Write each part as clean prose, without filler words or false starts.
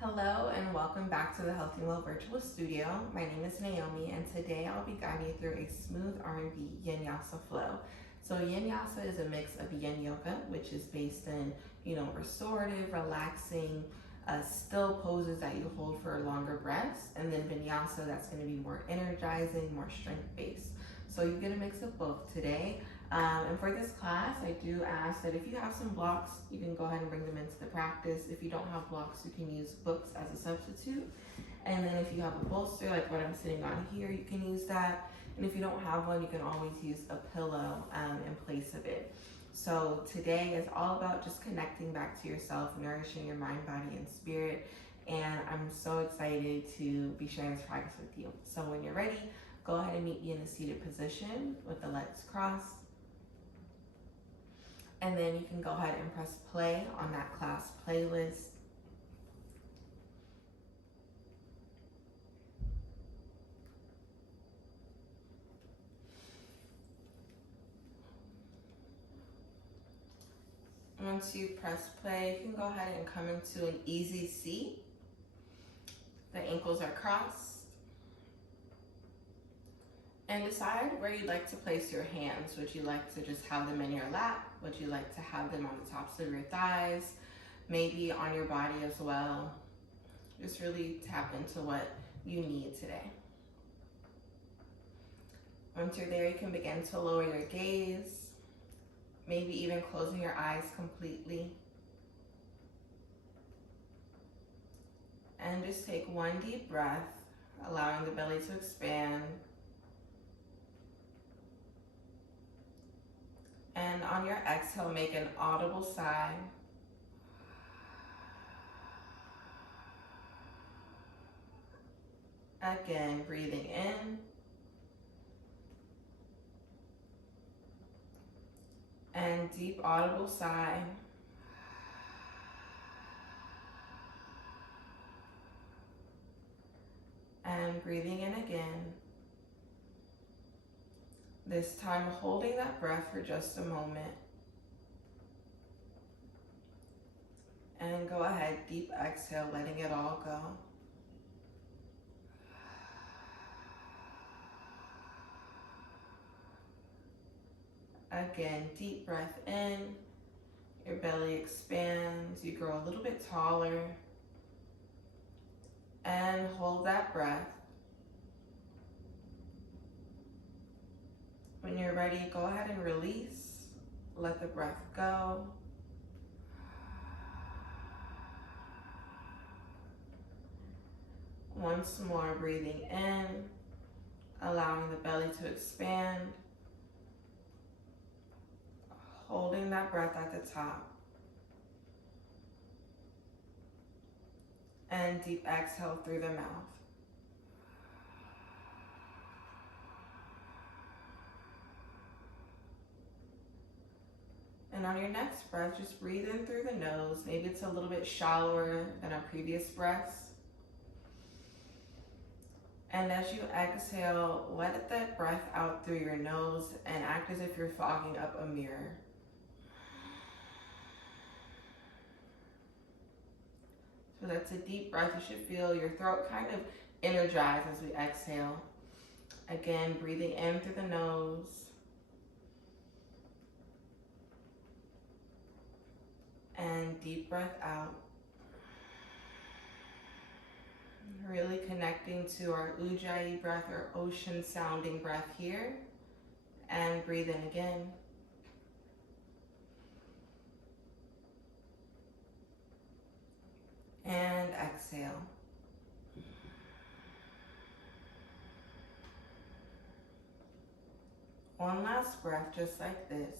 Hello and welcome back to the Healthy Well Virtual Studio. My name is Naomi and today I'll be guiding you through a smooth RnB Yinyasa flow. So Yinyasa is a mix of Yin Yoga, which is based in, restorative, relaxing, still poses that you hold for longer breaths, and then Vinyasa that's going to be more energizing, more strength-based. So you get a mix of both today. And for this class, I do ask that if you have some blocks, you can go ahead and bring them into the practice. If you don't have blocks, you can use books as a substitute. And then if you have a bolster, like what I'm sitting on here, you can use that. And if you don't have one, you can always use a pillow in place of it. So today is all about just connecting back to yourself, nourishing your mind, body, and spirit. And I'm so excited to be sharing this practice with you. So when you're ready, go ahead and meet me in a seated position with the legs crossed. And then you can go ahead and press play on that class playlist. Once you press play, you can go ahead and come into an easy seat. The ankles are crossed. And decide where you'd like to place your hands. Would you like to just have them in your lap? Would you like to have them on the tops of your thighs? Maybe on your body as well. Just really tap into what you need today. Once you're there, you can begin to lower your gaze. Maybe even closing your eyes completely. And just take one deep breath, allowing the belly to expand. And on your exhale, make an audible sigh. Again, breathing in. And deep audible sigh. And breathing in again. This time holding that breath for just a moment. And go ahead, deep exhale, letting it all go. Again, deep breath in. Your belly expands, you grow a little bit taller. And hold that breath. When you're ready, go ahead and release. Let the breath go. Once more, breathing in, allowing the belly to expand. Holding that breath at the top. And deep exhale through the mouth. And on your next breath, just breathe in through the nose. Maybe it's a little bit shallower than our previous breaths. And as you exhale, let that breath out through your nose and act as if you're fogging up a mirror. So that's a deep breath. You should feel your throat kind of energize as we exhale. Again, breathing in through the nose. And deep breath out. Really connecting to our ujjayi breath or ocean sounding breath here. And breathe in again. And exhale. One last breath just like this.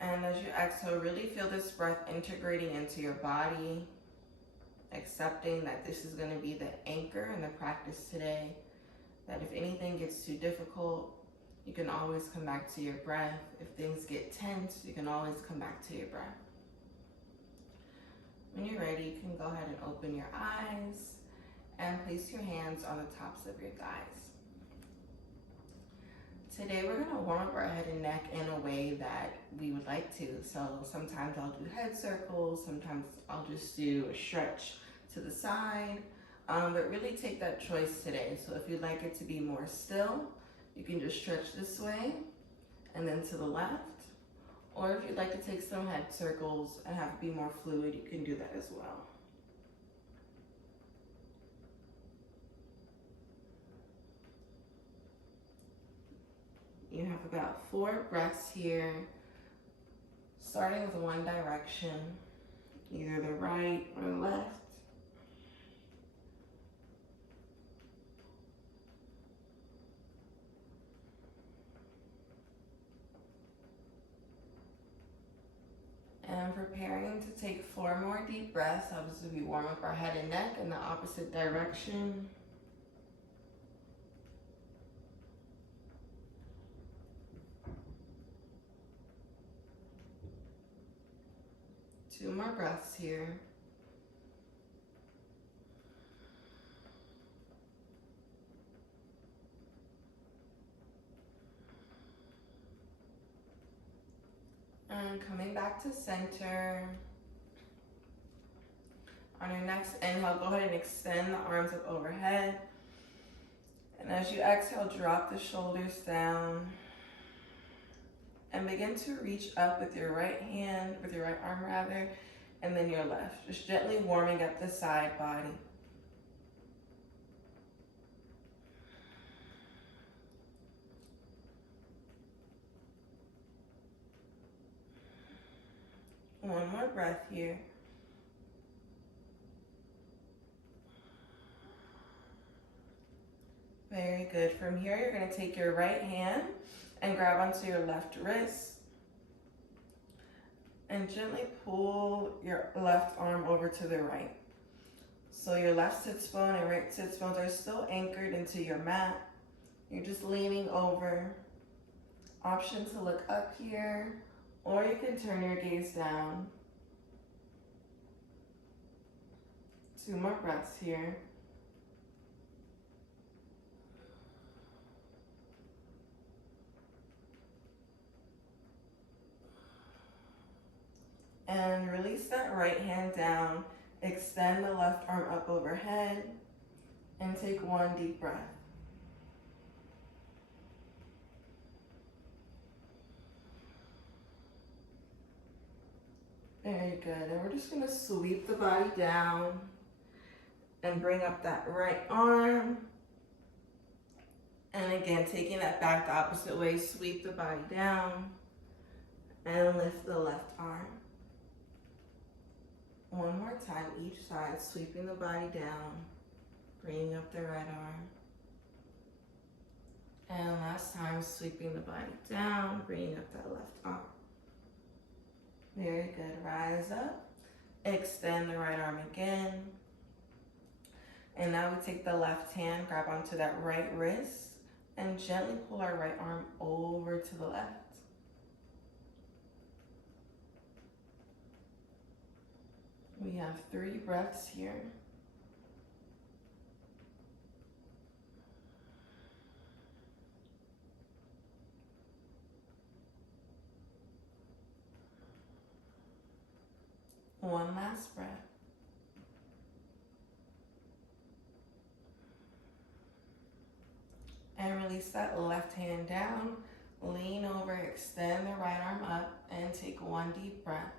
And as you exhale, really feel this breath integrating into your body, accepting that this is going to be the anchor in the practice today, that if anything gets too difficult, you can always come back to your breath. If things get tense, you can always come back to your breath. When you're ready, you can go ahead and open your eyes and place your hands on the tops of your thighs. Today we're going to warm up our head and neck in a way that we would like to. So sometimes I'll do head circles, sometimes I'll just do a stretch to the side, but really take that choice today. So if you'd like it to be more still, you can just stretch this way and then to the left. Or if you'd like to take some head circles and have it be more fluid, you can do that as well. You have about 4 breaths here, starting with one direction, either the right or left. And preparing to take 4 more deep breaths. Obviously, we warm up our head and neck in the opposite direction. Two more breaths here. And coming back to center. On your next inhale, go ahead and extend the arms up overhead. And as you exhale, drop the shoulders down. And begin to reach up with your right hand, with your right arm rather, and then your left. Just gently warming up the side body. One more breath here. Very good. From here, you're going to take your right hand and grab onto your left wrist and gently pull your left arm over to the right. So your left sits bone and right sits bones are still anchored into your mat. You're just leaning over. Option to look up here, or you can turn your gaze down. 2 more breaths here. And release that right hand down. Extend the left arm up overhead and take 1 deep breath. Very good. And we're just going to sweep the body down and bring up that right arm. And again, taking that back the opposite way, sweep the body down and lift the left arm. 1 more time each side, sweeping the body down, bringing up the right arm. And last time, sweeping the body down, bringing up that left arm. Very good. Rise up, extend the right arm again. And now we take the left hand, grab onto that right wrist, and gently pull our right arm over to the left. We have 3 breaths here. One last breath. And release that left hand down. Lean over, extend the right arm up, and take 1 deep breath.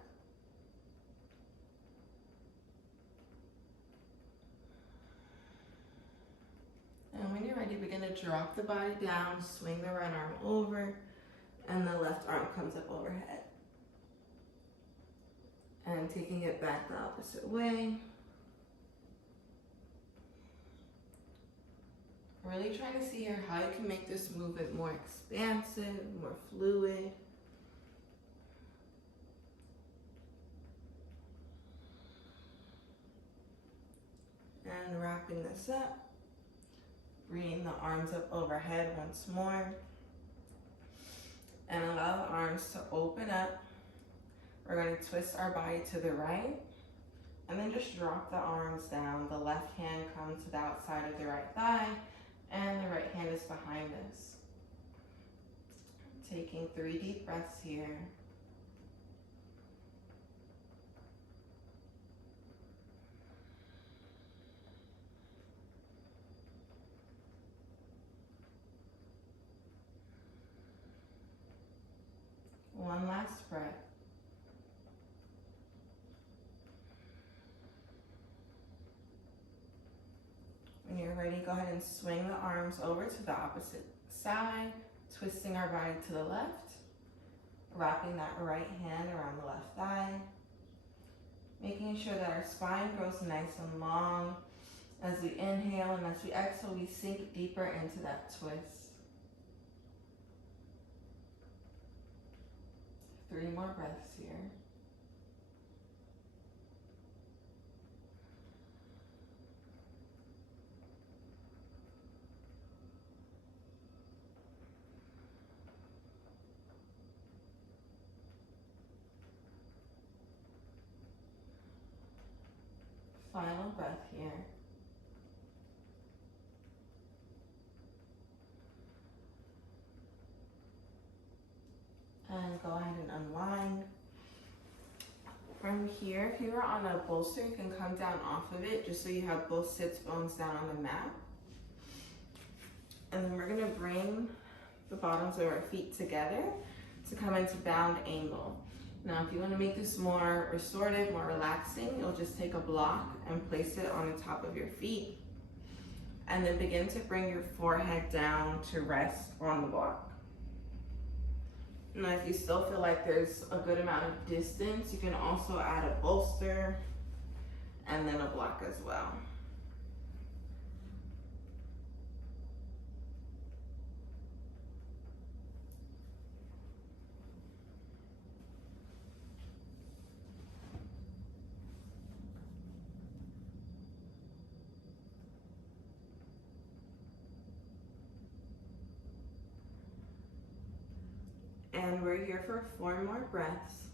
And when you're ready, begin to drop the body down, swing the right arm over, and the left arm comes up overhead. And taking it back the opposite way. Really trying to see here how you can make this movement more expansive, more fluid. And wrapping this up. Bringing the arms up overhead once more. And allow the arms to open up. We're going to twist our body to the right. And then just drop the arms down. The left hand comes to the outside of the right thigh. And the right hand is behind us. Taking 3 deep breaths here. One last breath. When you're ready, go ahead and swing the arms over to the opposite side, twisting our body to the left, wrapping that right hand around the left thigh, making sure that our spine grows nice and long as we inhale, and as we exhale, we sink deeper into that twist. 3 more breaths here. Final breath here. And go ahead and unwind. From here, if you were on a bolster, you can come down off of it just so you have both sits bones down on the mat. And then we're gonna bring the bottoms of our feet together to come into bound angle. Now, if you want to make this more restorative, more relaxing, you'll just take a block and place it on the top of your feet. And then begin to bring your forehead down to rest on the block. Now, if you still feel like there's a good amount of distance, you can also add a bolster and then a block as well. And we're here for 4 more breaths.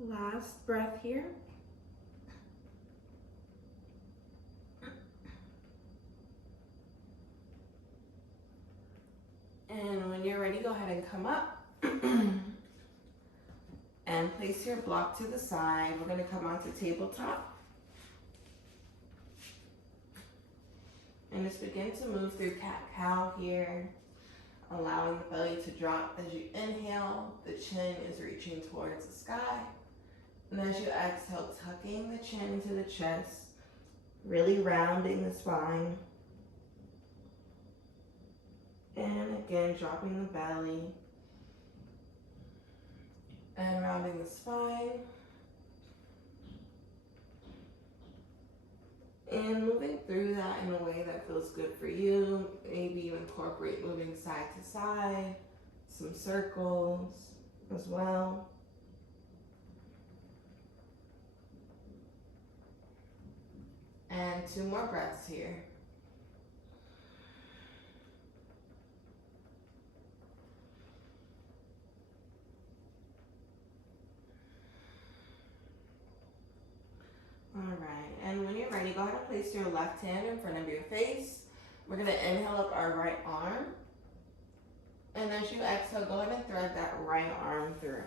Last breath here. And when you're ready, go ahead and come up and place your block to the side. We're going to come onto tabletop. And just begin to move through cat-cow here, allowing the belly to drop as you inhale. The chin is reaching towards the sky. And as you exhale, tucking the chin into the chest, really rounding the spine. And again, dropping the belly and rounding the spine. And moving through that in a way that feels good for you. Maybe you incorporate moving side to side, some circles as well. And 2 more breaths here. All right, and when you're ready, go ahead and place your left hand in front of your face. We're gonna inhale up our right arm. And as you exhale, go ahead and thread that right arm through.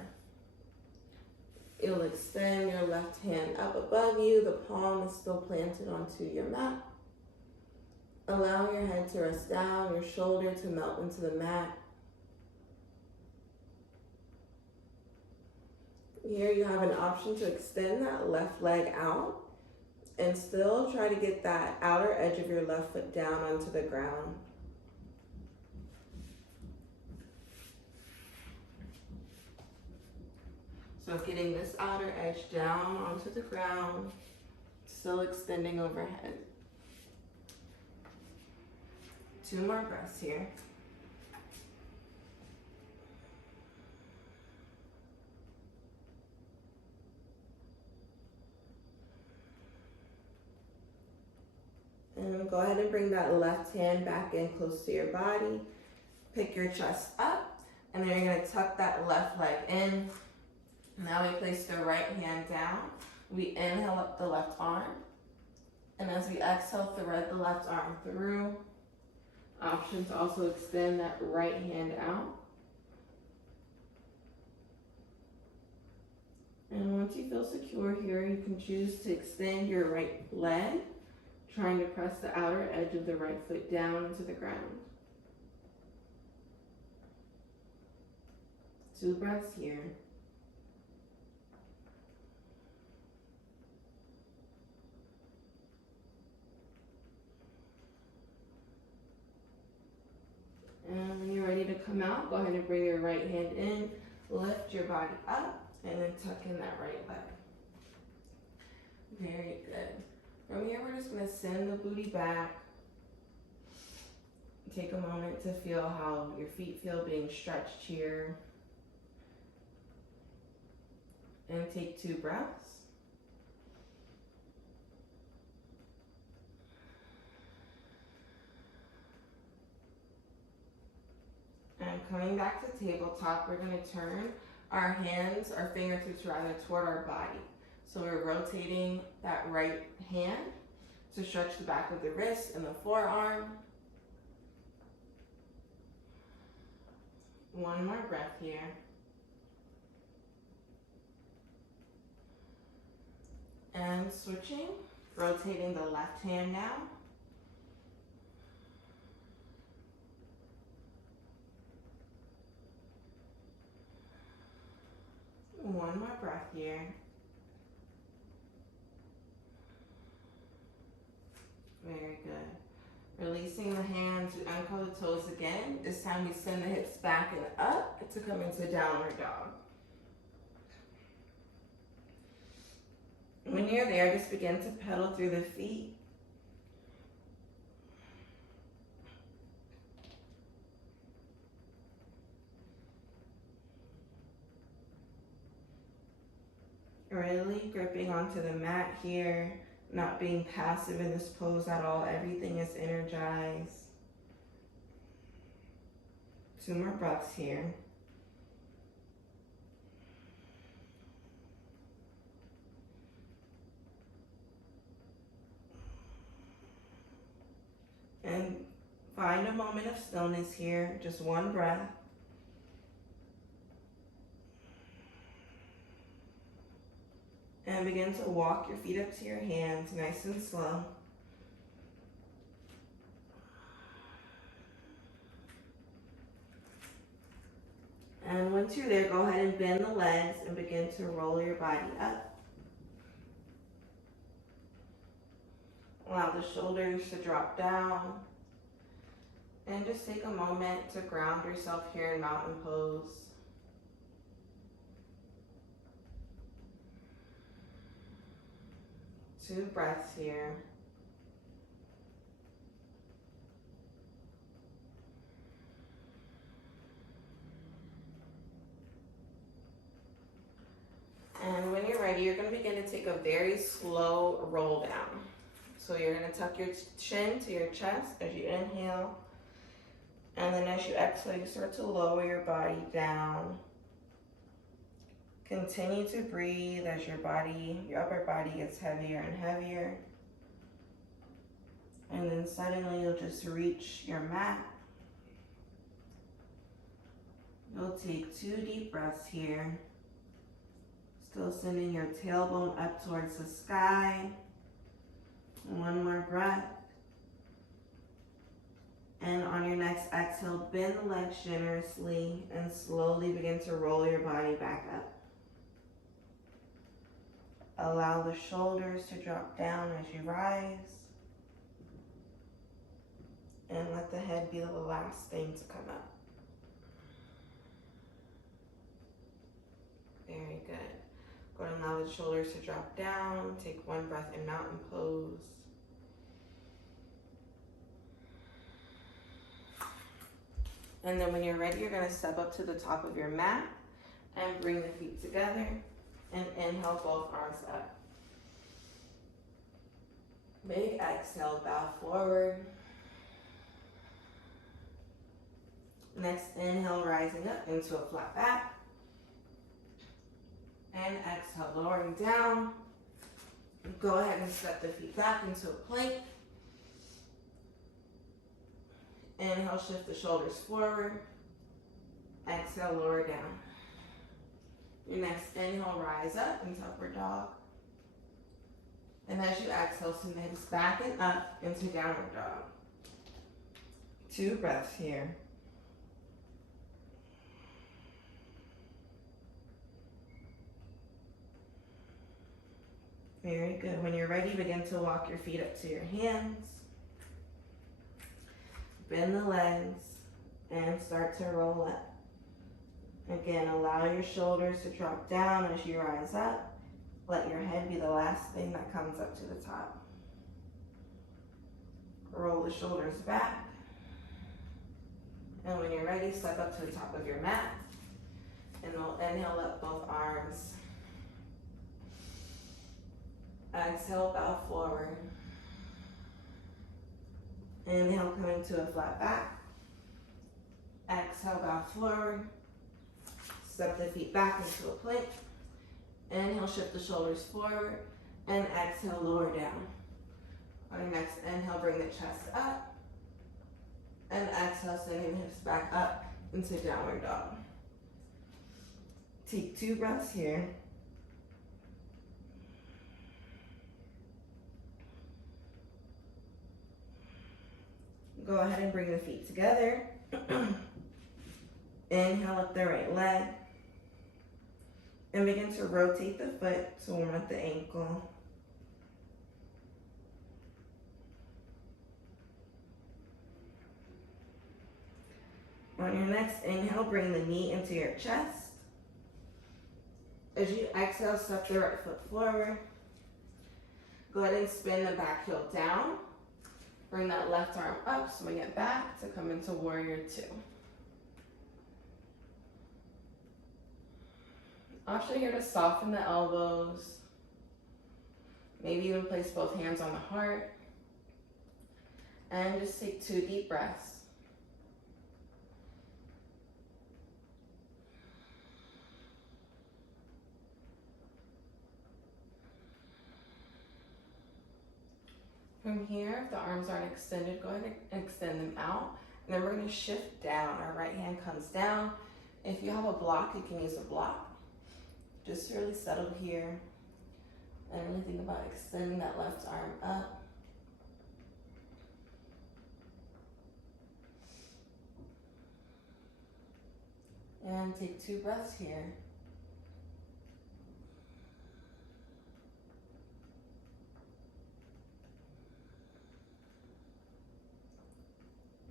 You'll extend your left hand up above you. The palm is still planted onto your mat. Allow your head to rest down, your shoulder to melt into the mat. Here you have an option to extend that left leg out and still try to get that outer edge of your left foot down onto the ground. So getting this outer edge down onto the ground, still extending overhead. 2 more breaths here. And go ahead and bring that left hand back in close to your body. Pick your chest up, and then you're gonna tuck that left leg in. Now we place the right hand down. We inhale up the left arm. And as we exhale, thread the left arm through. Option to also extend that right hand out. And once you feel secure here, you can choose to extend your right leg, trying to press the outer edge of the right foot down into the ground. 2 breaths here. And when you're ready to come out, go ahead and bring your right hand in, lift your body up, and then tuck in that right leg. Very good. From here, we're just gonna send the booty back. Take a moment to feel how your feet feel being stretched here. And take 2 breaths. And coming back to tabletop, we're gonna turn our hands, our fingertips rather, toward our body. So we're rotating that right hand to stretch the back of the wrist and the forearm. 1 more breath here. And switching, rotating the left hand now. One more breath here. Very good. Releasing the hands, we uncurl the toes again. This time we send the hips back and up to come into downward dog. When you're there, just begin to pedal through the feet. Really gripping onto the mat here, not being passive in this pose at all. Everything is energized. 2 more breaths here. And find a moment of stillness here, just 1 breath. And begin to walk your feet up to your hands, nice and slow. And once you're there, go ahead and bend the legs and begin to roll your body up. Allow the shoulders to drop down. And just take a moment to ground yourself here in mountain pose. Two breaths here. And when you're ready, you're going to begin to take a very slow roll down. So you're going to tuck your chin to your chest as you inhale. And then as you exhale, you start to lower your body down. Continue to breathe as your upper body gets heavier and heavier. And then suddenly you'll just reach your mat. You'll take 2 deep breaths here. Still sending your tailbone up towards the sky. 1 more breath. And on your next exhale, bend the legs generously and slowly begin to roll your body back up. Allow the shoulders to drop down as you rise. And let the head be the last thing to come up. Very good. Go ahead and allow the shoulders to drop down. Take 1 breath in mountain pose. And then when you're ready, you're going to step up to the top of your mat and bring the feet together and inhale both arms up. Big exhale, bow forward. Next inhale, rising up into a flat back. And exhale, lowering down. Go ahead and step the feet back into a plank. Inhale, shift the shoulders forward. Exhale, lower down. Your next inhale, rise up into upward dog. And as you exhale, send the hips back and up into downward dog. 2 breaths here. Very good. When you're ready, begin to walk your feet up to your hands. Bend the legs and start to roll up. Again, allow your shoulders to drop down as you rise up. Let your head be the last thing that comes up to the top. Roll the shoulders back. And when you're ready, step up to the top of your mat. And we'll inhale up both arms. Exhale, bow forward. Inhale, come into a flat back. Exhale, bow forward. Step the feet back into a plank. Inhale, shift the shoulders forward. And exhale, lower down. On your next inhale, bring the chest up. And exhale, sending the hips back up into downward dog. Take 2 breaths here. Go ahead and bring the feet together. Inhale up the right leg. And begin to rotate the foot to warm up the ankle. On your next inhale, bring the knee into your chest. As you exhale, step the right foot forward. Go ahead and spin the back heel down. Bring that left arm up, swing it back to come into warrior 2. Option here to soften the elbows. Maybe even place both hands on the heart. And just take 2 deep breaths. From here, if the arms aren't extended, go ahead and extend them out. And then we're going to shift down. Our right hand comes down. If you have a block, you can use a block. Just really settle here. And really think about extending that left arm up. And take 2 breaths here.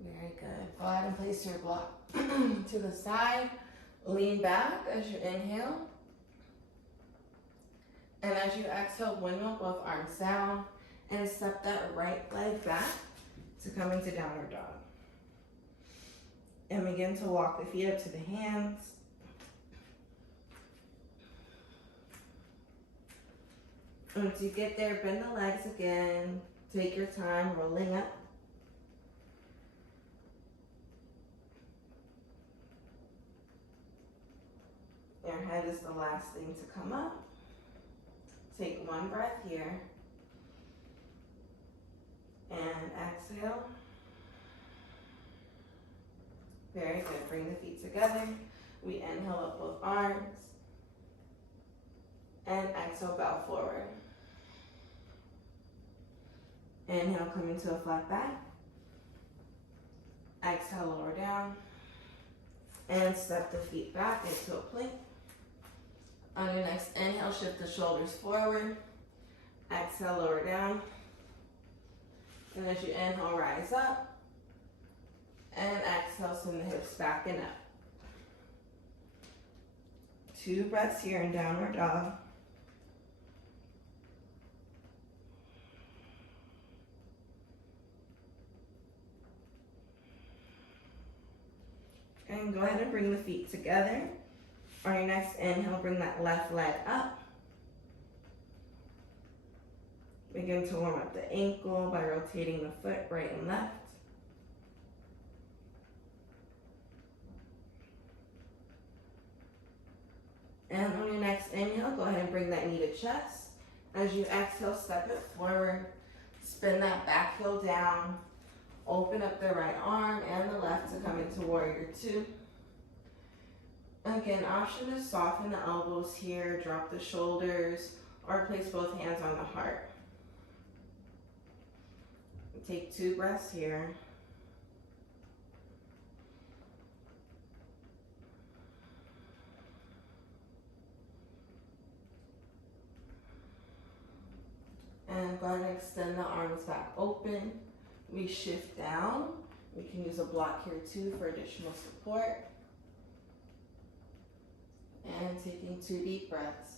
Very good. Go ahead and place your block to the side. Lean back as you inhale. And as you exhale, windmill both arms down and step that right leg back to come into downward dog. And begin to walk the feet up to the hands. Once you get there, bend the legs again. Take your time rolling up. Your head is the last thing to come up. Take 1 breath here. And exhale. Very good. Bring the feet together. We inhale up both arms. And exhale, bow forward. Inhale, come into a flat back. Exhale, lower down. And step the feet back into a plank. On your next inhale, shift the shoulders forward. Exhale, lower down. And as you inhale, rise up. And exhale, send the hips back and up. 2 breaths here in downward dog. And go ahead and bring the feet together. On your next inhale, bring that left leg up. Begin to warm up the ankle by rotating the foot right and left. And on your next inhale, go ahead and bring that knee to chest. As you exhale, step it forward. Spin that back heel down. Open up the right arm and the left to come into warrior two. Again, option to soften the elbows here, drop the shoulders, or place both hands on the heart. Take 2 breaths here. And go ahead and extend the arms back open. We shift down. We can use a block here too for additional support. And taking 2 deep breaths.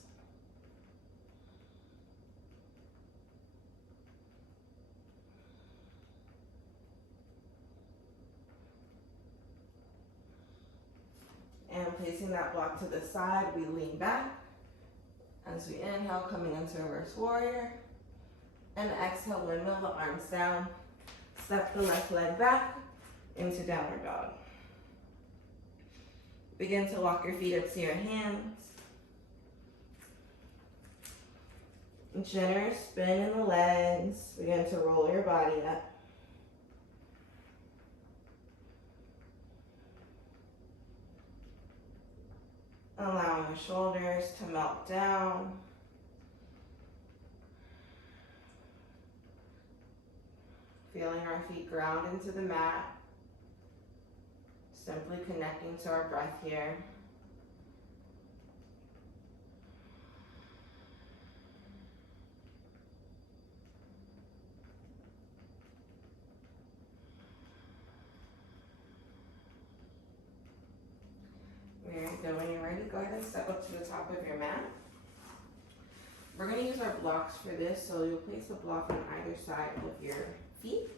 And placing that block to the side, we lean back. As we inhale, coming into reverse warrior. And exhale, windmill the arms down. Step the left leg back into downward dog. Begin to walk your feet up to your hands. Generous spin in the legs. Begin to roll your body up. Allowing the shoulders to melt down. Feeling our feet ground into the mat. Simply connecting to our breath here. Very good. When you're ready, go ahead and step up to the top of your mat. We're going to use our blocks for this, so you'll place a block on either side of your feet.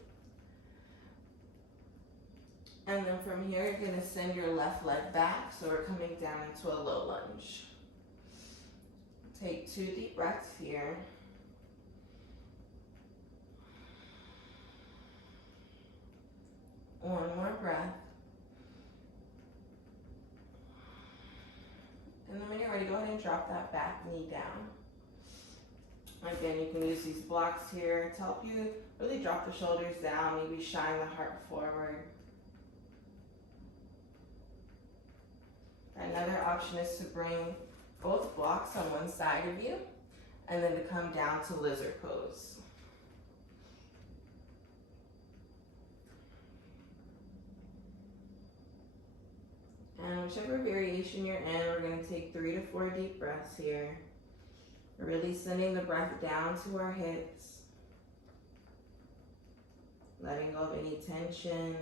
And then from here, you're going to send your left leg back, so we're coming down into a low lunge. Take 2 deep breaths here. One more breath. And then when you're ready, go ahead and drop that back knee down. Again, you can use these blocks here to help you really drop the shoulders down, maybe shine the heart forward. Another option is to bring both blocks on one side of you and then to come down to lizard pose. And whichever variation you're in, we're going to take 3 to 4 deep breaths here. Really sending the breath down to our hips. Letting go of any tension.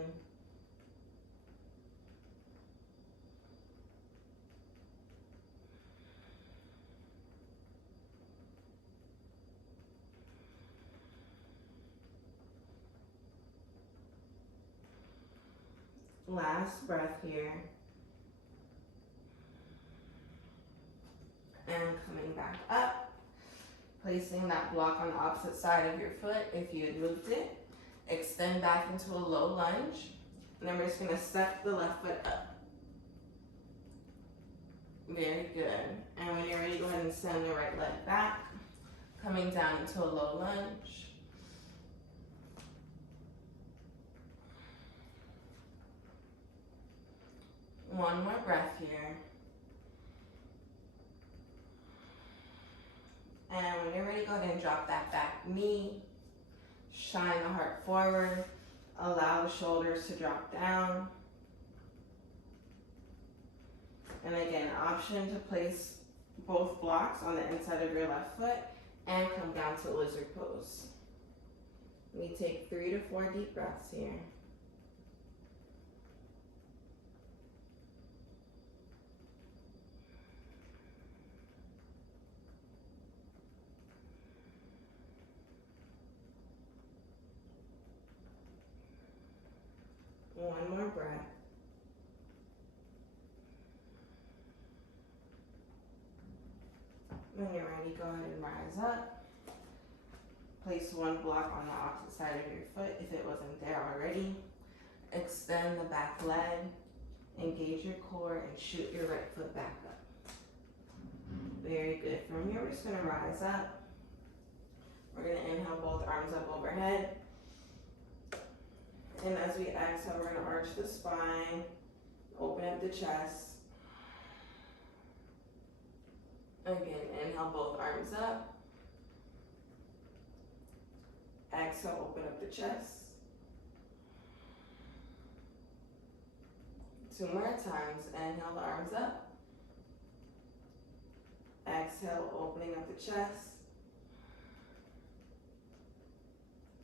Last breath here. And coming back up. Placing that block on the opposite side of your foot if you had moved it. Extend back into a low lunge. And then we're just going to step the left foot up. Very good. And when you're ready, go ahead and send the right leg back. Coming down into a low lunge. One more breath here. And when you're ready, go ahead and drop that back knee. Shine the heart forward. Allow the shoulders to drop down. And again, option to place both blocks on the inside of your left foot and come down to lizard pose. We take 3 to 4 deep breaths here. One more breath. When you're ready, go ahead and rise up. Place one block on the opposite side of your foot if it wasn't there already. Extend the back leg, engage your core, and shoot your right foot back up. Very good. From here, we're just gonna rise up. We're gonna inhale both arms up overhead. And as we exhale, we're gonna arch the spine, open up the chest. Again, inhale both arms up. Exhale, open up the chest. 2 more times. Inhale the arms up. Exhale, opening up the chest.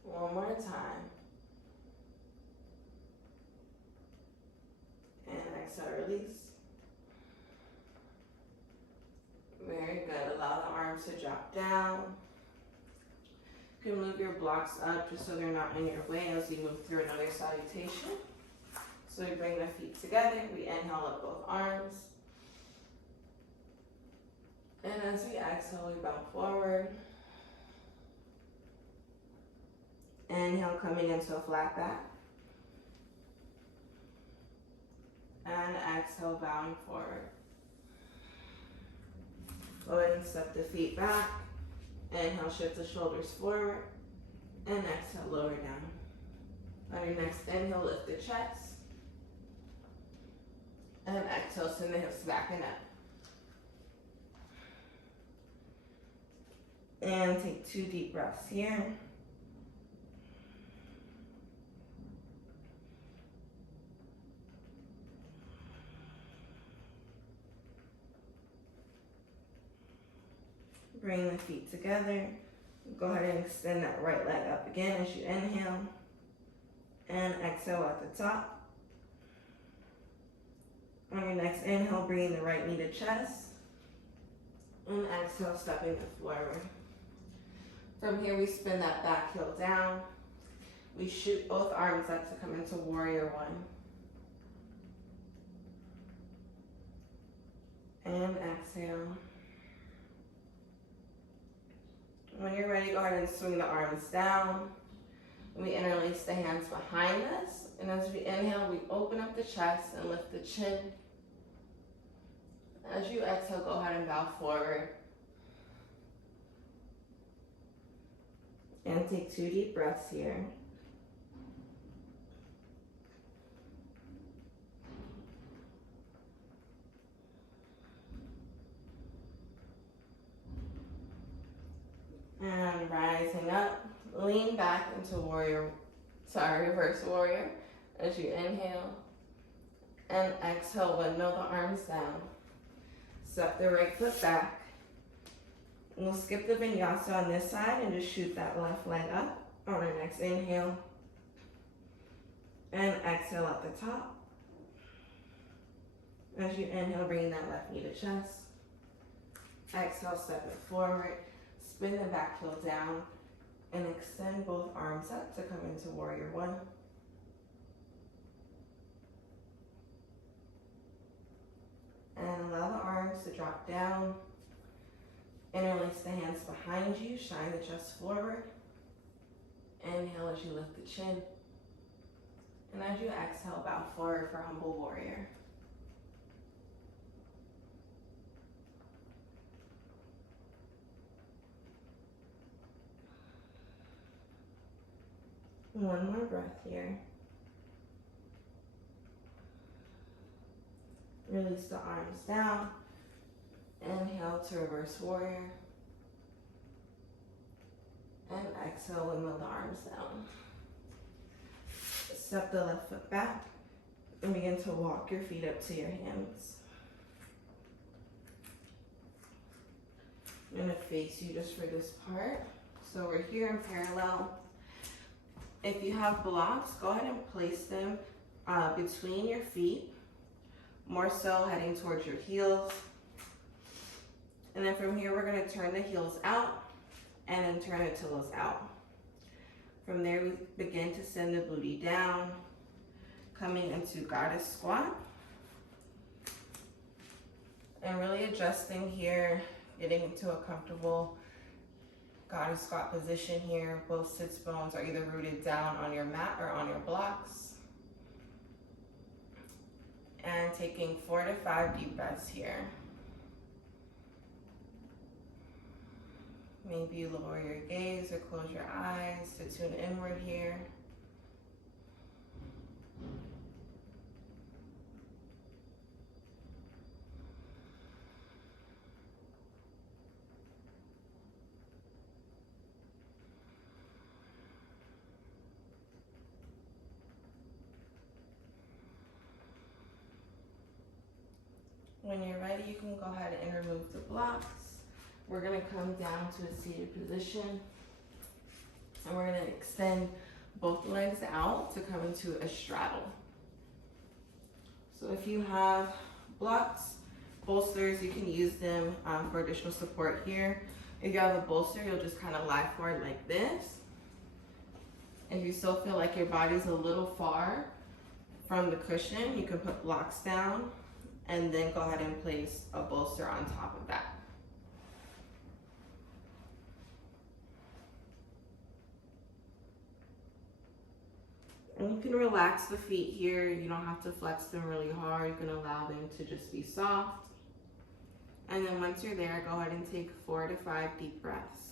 1 more time. And exhale, release. Very good. Allow the arms to drop down. You can move your blocks up just so they're not in your way as we move through another salutation. So we bring the feet together. We inhale up both arms. And as we exhale, we bow forward. Inhale, coming into a flat back. And exhale, bowing forward. Go ahead and step the feet back. Inhale, shift the shoulders forward. And exhale, lower down. On your next inhale, lift the chest. And exhale, send the hips back and up. And take 2 deep breaths here. Bring the feet together. Go ahead and extend that right leg up again as you inhale. And exhale at the top. On your next inhale, bring the right knee to chest. And exhale, stepping it forward. From here, we spin that back heel down. We shoot both arms up to come into warrior 1. And exhale. When you're ready, go ahead and swing the arms down. We interlace the hands behind us. And as we inhale, we open up the chest and lift the chin. As you exhale, go ahead and bow forward. And take 2 deep breaths here. And rising up, lean back into reverse warrior. As you inhale and exhale, windmill the arms down. Step the right foot back. And we'll skip the vinyasa on this side and just shoot that left leg up on our next inhale. And exhale at the top. As you inhale, bring that left knee to chest. Exhale, step it forward. Spin the back heel down and extend both arms up to come into warrior 1. And allow the arms to drop down. Interlace the hands behind you, shine the chest forward. Inhale as you lift the chin. And as you exhale, bow forward for humble warrior. One more breath here. Release the arms down. Inhale to reverse warrior. And exhale, windmill the arms down. Step the left foot back and begin to walk your feet up to your hands. I'm going to face you just for this part. So we're here in parallel. If you have blocks, go ahead and place them between your feet, more so heading towards your heels. And then from here, we're going to turn the heels out and then turn the toes out. From there, we begin to send the booty down, coming into goddess squat. And really adjusting here, getting into a comfortable God is squat position here. Both sits bones are either rooted down on your mat or on your blocks. And taking 4 to 5 deep breaths here. Maybe you lower your gaze or close your eyes to tune inward here. When you're ready, you can go ahead and remove the blocks. We're gonna come down to a seated position. And we're gonna extend both legs out to come into a straddle. So if you have blocks, bolsters, you can use them for additional support here. If you have a bolster, you'll just kind of lie forward like this. If you still feel like your body's a little far from the cushion, you can put blocks down and then go ahead and place a bolster on top of that. And you can relax the feet here. You don't have to flex them really hard. You can allow them to just be soft. And then once you're there, go ahead and take 4 to 5 deep breaths.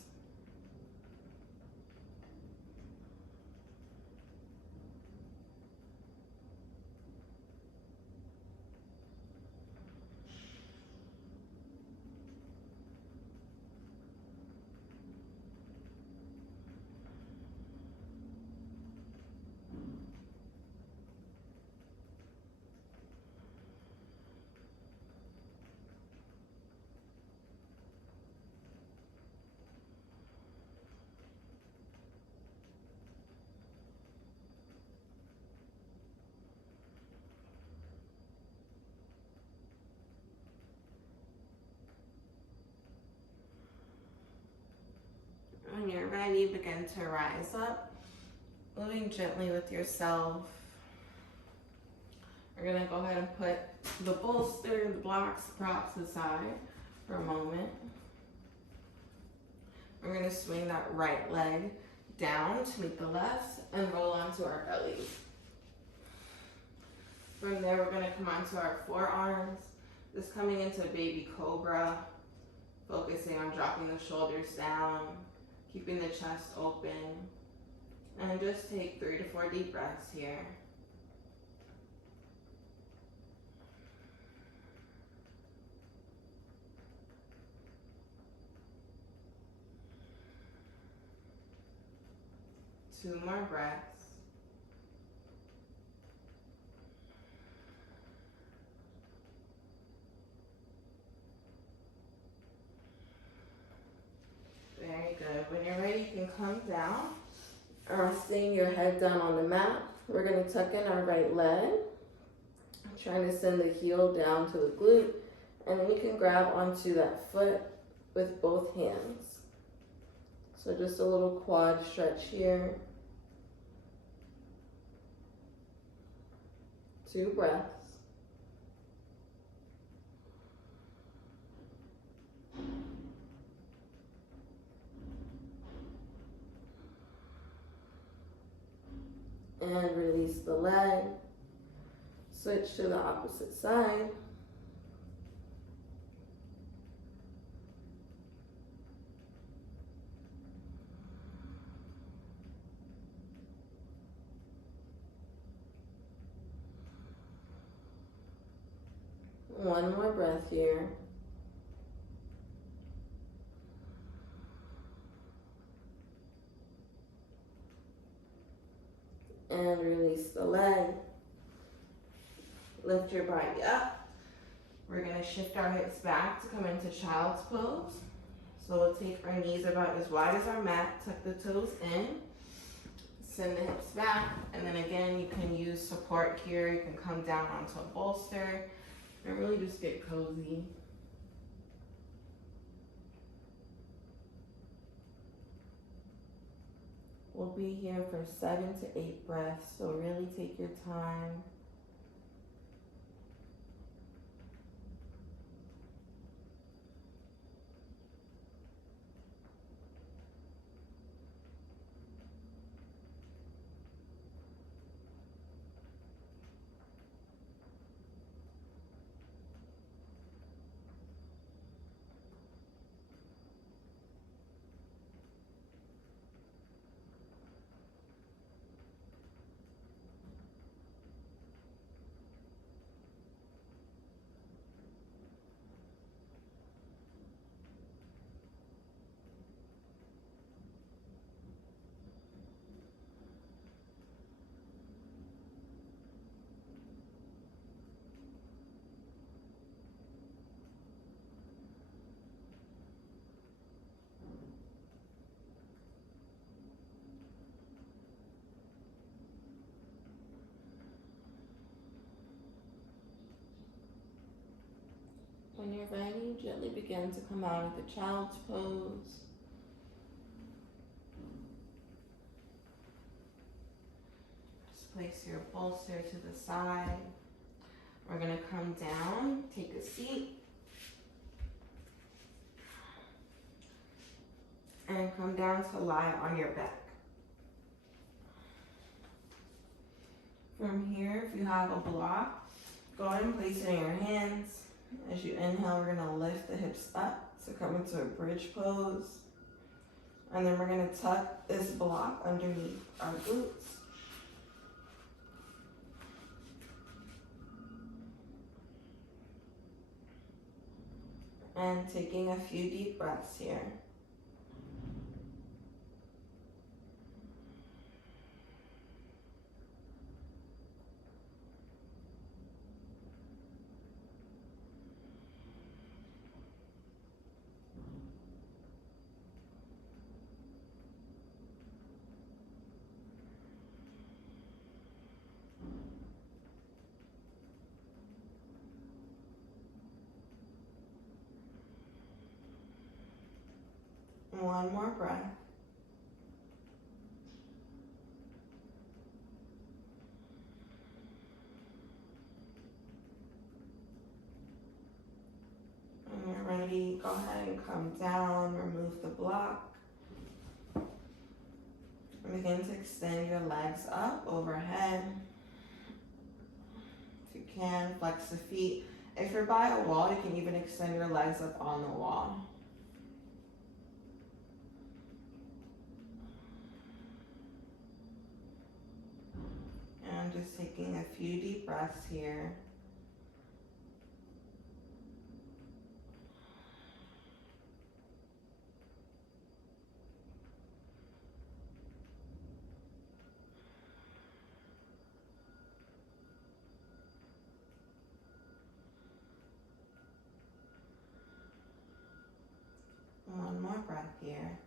When you're ready, begin to rise up, moving gently with yourself. We're gonna go ahead and put the bolster, the blocks, props aside for a moment. We're gonna swing that right leg down to meet the left and roll onto our belly. From there, we're gonna come onto our forearms, just coming into baby cobra, focusing on dropping the shoulders down, keeping the chest open, and just take 3 to 4 deep breaths here. Two more breaths. Very good. When you're ready, you can come down, resting your head down on the mat. We're going to tuck in our right leg, trying to send the heel down to the glute, and then you can grab onto that foot with both hands. So just a little quad stretch here. 2 breaths. And release the leg. Switch to the opposite side. One more breath here. And release the leg. Lift your body up. We're going to shift our hips back to come into child's pose. So we'll take our knees about as wide as our mat, tuck the toes in, send the hips back, and then again you can use support here. You can come down onto a bolster and really just get cozy. We'll be here for 7 to 8 breaths, so really take your time. gently begin to come out of the child's pose. Just place your bolster to the side. We're gonna come down, take a seat, and come down to lie on your back. From here, if you have a block, go ahead and place it in your hands. As you inhale, we're gonna lift the hips up to come into a bridge pose. And then we're gonna tuck this block underneath our glutes. And taking a few deep breaths here. One more breath. When you're ready, go ahead and come down, remove the block. And begin to extend your legs up overhead. If you can, flex the feet. If you're by a wall, you can even extend your legs up on the wall. And just taking a few deep breaths here. One more breath here.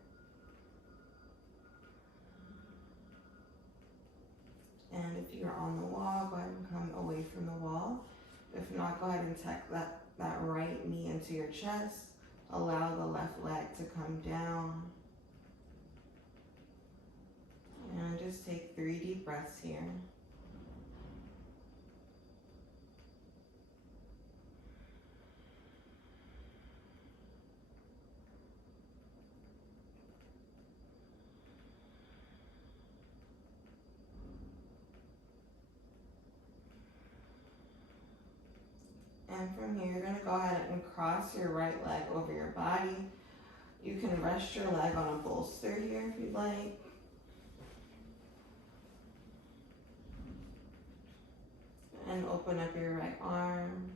And if you're on the wall, go ahead and come away from the wall. If not, go ahead and tuck that right knee into your chest. Allow the left leg to come down. And just take 3 deep breaths here. And from here, you're gonna go ahead and cross your right leg over your body. You can rest your leg on a bolster here if you'd like. And open up your right arm.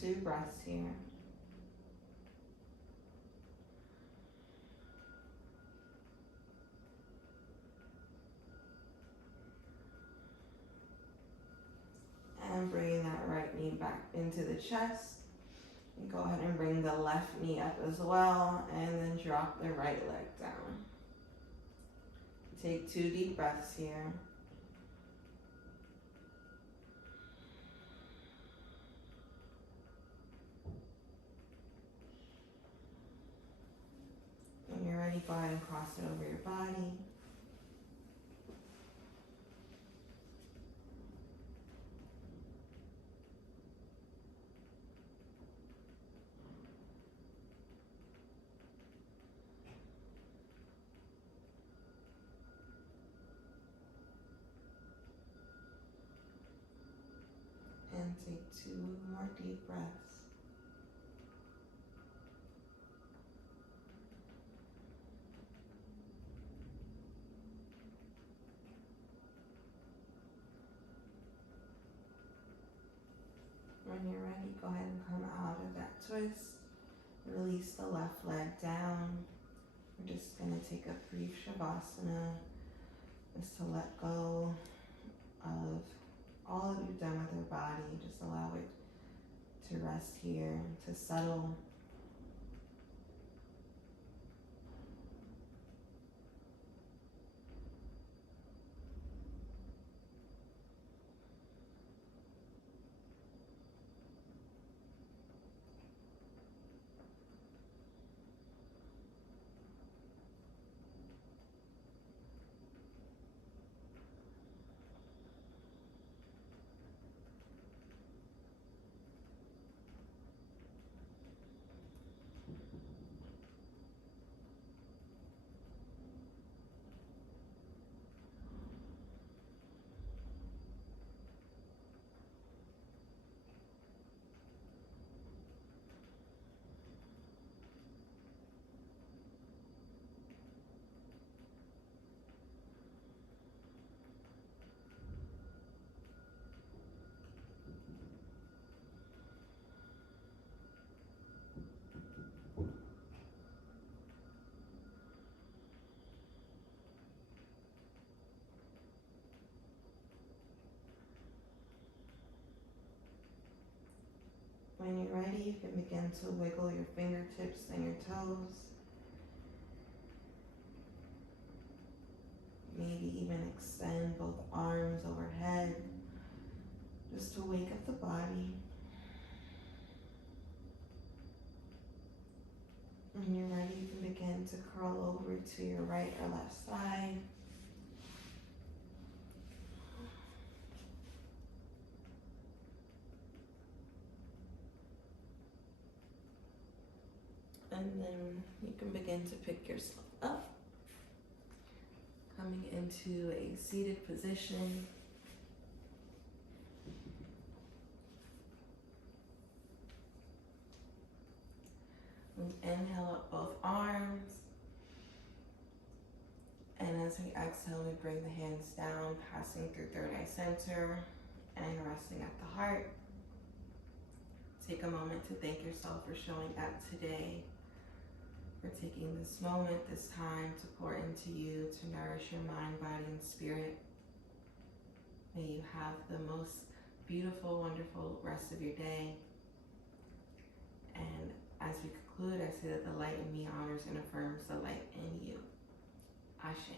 Two breaths here. And bringing that right knee back into the chest. And go ahead and bring the left knee up as well, and then drop the right leg down. Take 2 deep breaths here. When you're ready, go ahead and cross it over your body. And take 2 more deep breaths. When you're ready, go ahead and come out of that twist. Release the left leg down. We're just going to take a brief shavasana just to let go of all that you've done with your body. Just allow it to rest here, to settle. When you're ready, you can begin to wiggle your fingertips and your toes. Maybe even extend both arms overhead, just to wake up the body. When you're ready, you can begin to curl over to your right or left side. And then you can begin to pick yourself up, coming into a seated position. And inhale up both arms. And as we exhale, we bring the hands down, passing through third eye center and resting at the heart. Take a moment to thank yourself for showing up today, for taking this moment, this time to pour into you, to nourish your mind, body, and spirit. May you have the most beautiful, wonderful rest of your day. And as we conclude, I say that the light in me honors and affirms the light in you. Ashe.